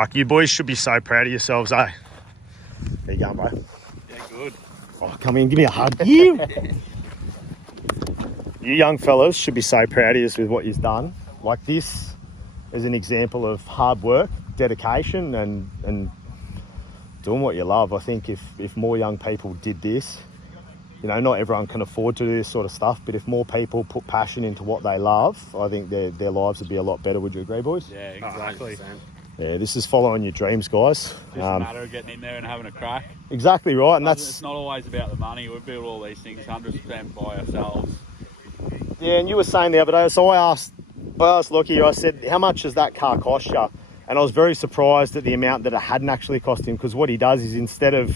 Like, you boys should be so proud of yourselves, eh? There you go, bro. Yeah, good. Oh, come in, give me a hug. You young fellas should be so proud of you with what you've done. Like, this is an example of hard work, dedication, and doing what you love. I think if more young people did this, you know, not everyone can afford to do this sort of stuff, but if more people put passion into what they love, I think their lives would be a lot better. Would you agree, boys? Yeah, exactly. 100%. Yeah, this is following your dreams, guys. Just a matter of getting in there and having a crack. Exactly right, and it's not always about the money. We build all these things 100% by ourselves. Yeah, and you were saying the other day, so I asked Lockie, I said, how much does that car cost you? And I was very surprised at the amount that it hadn't actually cost him, because what he does is, instead of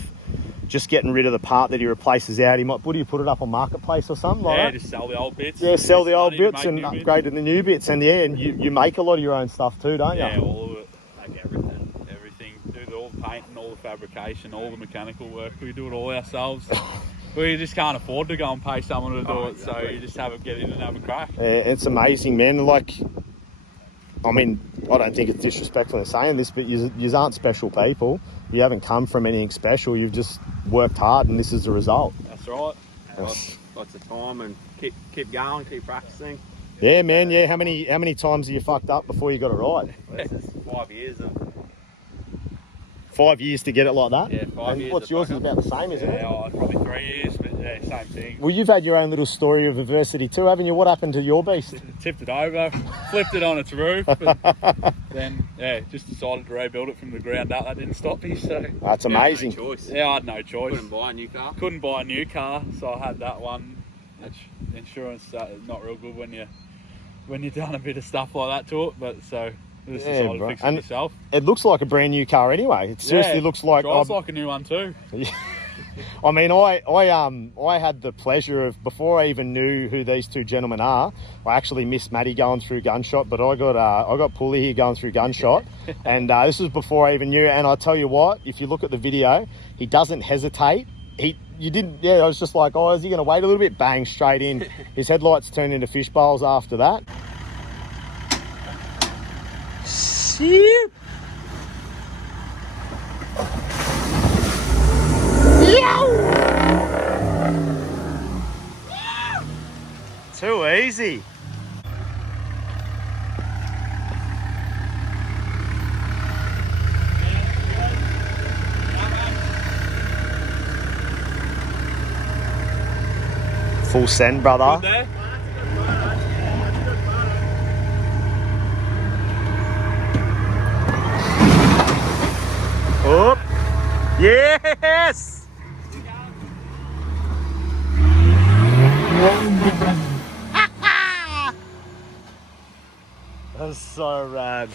just getting rid of the part that he replaces out, he might put it up on Marketplace or something like that. Yeah, just sell the old bits. Yeah, sell the old bits and upgrade to the new bits. And yeah, and you make a lot of your own stuff too, don't you? Yeah, all of it. Make everything. Do all the painting, all the fabrication, all the mechanical work. We do it all ourselves. We just can't afford to go and pay someone to do it, so you just have to get in and have a crack. Yeah, it's amazing, man. Like, I mean, I don't think it's disrespectful in saying this, but you aren't special people. You haven't come from anything special. You've just worked hard, and this is the result. That's right. Lots of time, and keep going, keep practicing. Yeah, man. Yeah, how many times have you fucked up before you got it right? Well, this is 5 years of... 5 years to get it like that? Yeah, 5 years. What's yours is about the same, isn't it? Yeah, probably 3 years, but yeah, same thing. Well, you've had your own little story of adversity too, haven't you? What happened to your beast? Tipped it over, flipped it on its roof, and then just decided to rebuild it from the ground up. That didn't stop me, so... That's amazing. No choice. Yeah, I had no choice. Couldn't buy a new car? Couldn't buy a new car, so I had that one. Insurance is not real good when you've done a bit of stuff like that to it, but so... Just decided to fix it myself. It looks like a brand new car anyway. It seriously looks like... Drives like a new one too. I mean, I had the pleasure of, before I even knew who these two gentlemen are, I actually missed Matty going through Gunshot, but I got Pulley here going through Gunshot, and this was before I even knew. And I tell you what, if you look at the video, he doesn't hesitate. I was just like, oh, is he going to wait a little bit? Bang, straight in. His headlights turned into fish bowls after that. Shit. Too easy. Full send, brother. Good there. Up. Yes. That's so rad.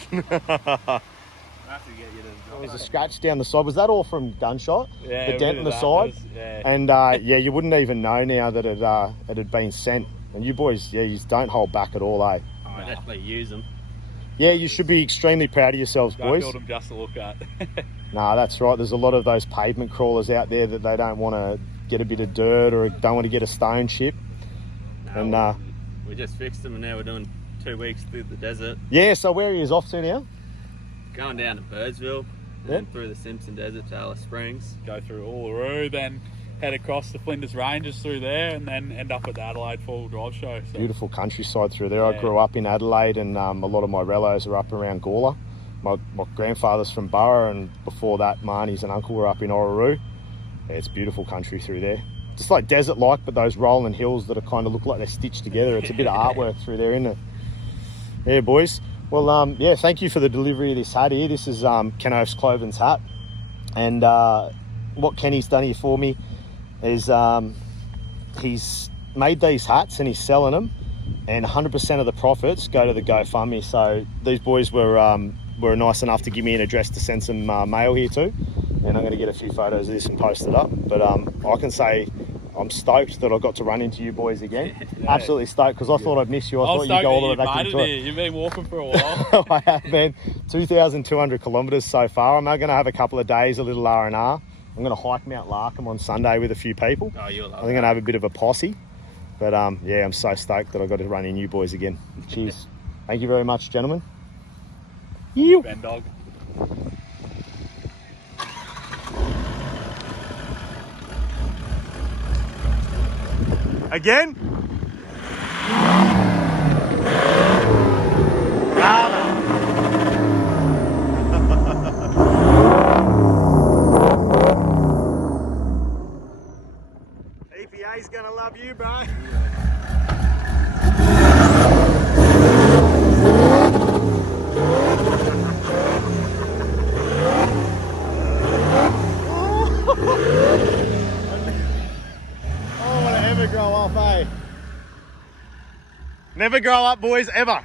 There's a scratch down the side. Was that all from Gunshot? Yeah, the dent in the side. And yeah, you wouldn't even know now that it had been sent. And you boys, yeah, you don't hold back at all, eh? Oh, I definitely use them. Yeah, you should be extremely proud of yourselves, boys. Don't build them just to look at. Nah, that's right. There's a lot of those pavement crawlers out there that they don't want to get a bit of dirt or don't want to get a stone chip. No, and we just fixed them, and now we're doing 2 weeks through the desert. Yeah, so where are you off to now? Going down to Birdsville, and then through the Simpson Desert to Alice Springs. Go through Uluru, then head across the Flinders Ranges through there, and then end up at the Adelaide Four-Wheel Drive Show. So. Beautiful countryside through there. Yeah. I grew up in Adelaide, and a lot of my relos are up around Gawler. My grandfather's from Burra, and before that, my aunties and uncle were up in Orroroo. Yeah, it's beautiful country through there. Just like desert-like, but those rolling hills that are kind of look like they're stitched together. It's a bit of artwork through there, isn't it? Yeah, boys. Well, yeah, thank you for the delivery of this hat here. This is Keno's Cloven's hat. And what Kenny's done here for me is he's made these hats and he's selling them, and 100% of the profits go to the GoFundMe. So these boys were nice enough to give me an address to send some mail here to, and I'm going to get a few photos of this and post it up. But I can say I'm stoked that I got to run into you boys again. Yeah. Absolutely stoked, because I thought I'd miss you. I thought you'd go all the way back to the You've been walking for a while. I have been 2,200 kilometres so far. I'm now going to have a couple of days, a little R&R. I'm going to hike Mount Larkham on Sunday with a few people. Oh, you'll love I'm going to have a bit of a posse. But yeah, I'm so stoked that I got to run in you boys again. Cheers. Thank you very much, gentlemen. Fenndog. Again? EPA's gonna love you, bro. Oh, will it ever grow up, eh? Never grow up, boys, ever.